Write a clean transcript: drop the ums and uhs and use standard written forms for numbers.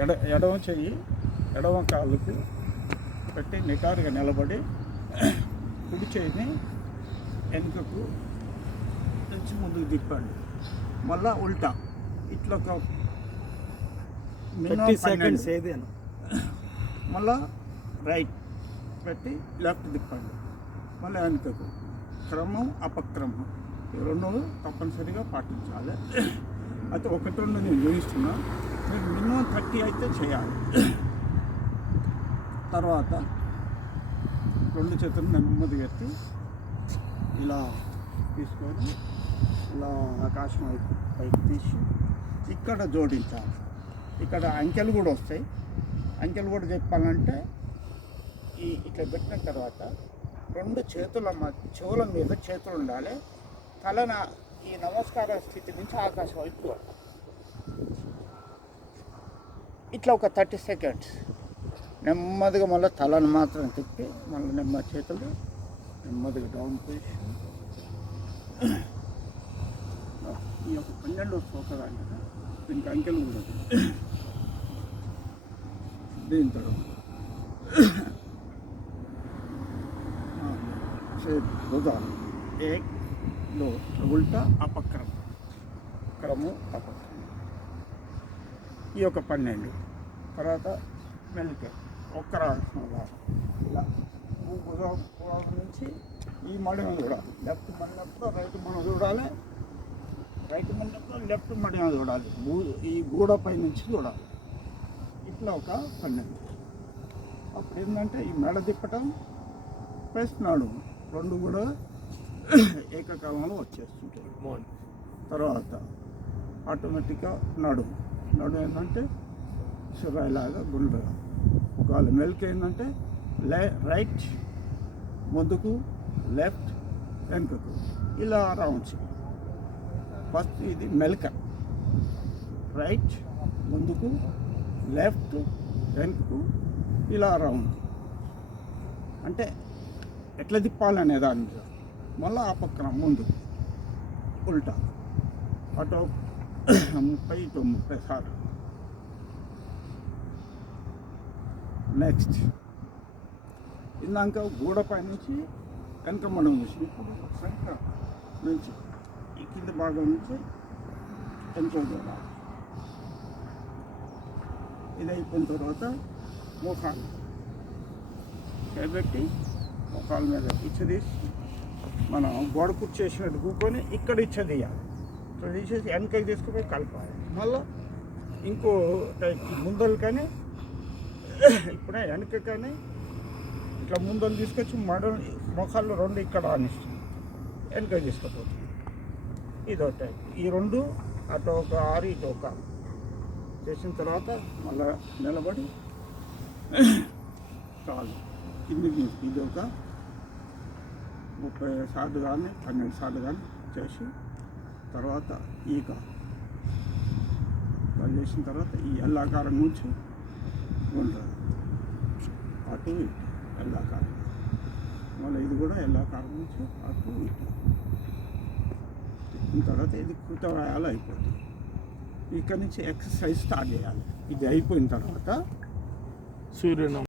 ఎడమ చెయ్యి ఎడమ కాళ్ళకు పెట్టి నిటారుగా నిలబడి కుడి చేయిని వెనుకకు నుంచి ముందుకు తిప్పండి. మళ్ళా ఉల్టా ఇట్లా ఒక 30 seconds ఏదేనా. మళ్ళా రైట్ పెట్టి లెఫ్ట్ తిప్పండి. మళ్ళీ వెనుకకు క్రమం అపక్రమం ఈ రెండు తప్పనిసరిగా పాటించాలి. అయితే ఒకటి రెండు నేను చూపిస్తున్నా, మీరు మినిమం 30 అయితే చేయాలి. తర్వాత రెండు చేతులు నెమ్మదిగా ఎత్తి ఇలా తీసుకొని ఇలా ఆకాశం వైపు పైకి తీసి ఇక్కడ జోడించాలి. ఇక్కడ అంకెలు కూడా వస్తాయి. అంకెలు కూడా చెప్పాలంటే ఇట్లా పెట్టిన తర్వాత రెండు చేతుల చెవుల మీద చేతులు ఉండాలి. తలన ఈ నమస్కార స్థితి నుంచి ఆకాశం వైపు ఇట్లా ఒక 30 seconds నెమ్మదిగా మళ్ళీ తలను మాత్రం తిప్పి మళ్ళీ నెమ్మది చేతులు నెమ్మదిగా డౌన్ పొజిషన్. ఈ యొక్క 12 శ్లోకాలు దీనికి అంకెలు కూడా దీని తర్వాత భుజాలు ఏక్ దో ఉల్టా అపక్రమం క్రమం అపక్రమం. ఈ యొక్క 12 తర్వాత మెల్లిక ఒక్కరాడుతున్న ఇలా భుజం నుంచి ఈ మడిమ చూడాలి. లెఫ్ట్ మడినప్పుడు రైట్ మనం చూడాలి, రైట్ మడినప్పుడు లెఫ్ట్ మడిమ చూడాలి. ఈ గూడపై నుంచి చూడాలి. ఇట్లా ఒక 12. అప్పుడు ఏంటంటే ఈ మెడ తిప్పటం ప్లస్ నడుము రెండు కూడా ఏకకాలంలో వచ్చేస్తుంటాయి. తర్వాత ఆటోమేటిక్గా నడుము ఏంటంటే సురాయిలాగా గుండ్రగా ఒకవేళ మెల్క్ ఏంటంటే రైట్ ముందుకు లెఫ్ట్ వెనుకకు ఇలా రౌండ్స్. ఫస్ట్ ఇది మెల్క రైట్ ముందుకు లెఫ్ట్ వెనుకకు ఇలా రౌండ్ అంటే ఎట్లా తిప్పాలనే దాని మీద. మళ్ళీ ఆ పక్కన ముందు ఉల్టా అటు 30 ఇటు 30 సార్లు. నెక్స్ట్ ఇందాక గూడపై నుంచి వెనక మడం నుంచి ఇప్పుడు సెంటర్ నుంచి ఈ కింద భాగం నుంచి వెనక చూడాలి. ఇది అయిపోయిన తర్వాత మోకాలు చేపెట్టి మోకాల మీద ఇచ్చదీసి మనం గోడ కుర్చేసినట్టు కూకొని ఇక్కడ ఇచ్చదీయాలి. ఇక్కడ తీసేసి వెనకకి తీసుకుపోయి కలపాలి. మళ్ళీ ఇంకో టైప్ ముందలు కానీ ఇప్పుడే వెనక కానీ ఇట్లా ముందలు తీసుకొచ్చి మొఖాల్లో రెండు ఇక్కడ ఆనిస్తుంది, వెనకకి తీసుకుపోతుంది. ఇదో టైప్. ఈ రెండు అటు ఒక 6 ఇటు ఒక 6 చేసిన తర్వాత మళ్ళీ నిలబడి చాలు కిందికి ఇది ఒక 30 సార్లు కానీ 12 సార్లు కానీ చేసి తర్వాత ఈ కాలు చేసిన తర్వాత ఈ ఎల్లాకారం నుంచి ఉంటుంది అటు ఇటు ఎల్లాకారం. మళ్ళీ ఇది కూడా ఎల్లాకారం నుంచి అటు ఇటు. తర్వాత ఇది కృతవ్రాయాలు అయిపోతుంది. ఇక్కడ నుంచి ఎక్సర్సైజ్ స్టార్ట్ చేయాలి. ఇది అయిపోయిన తర్వాత సూర్యనమస్కారం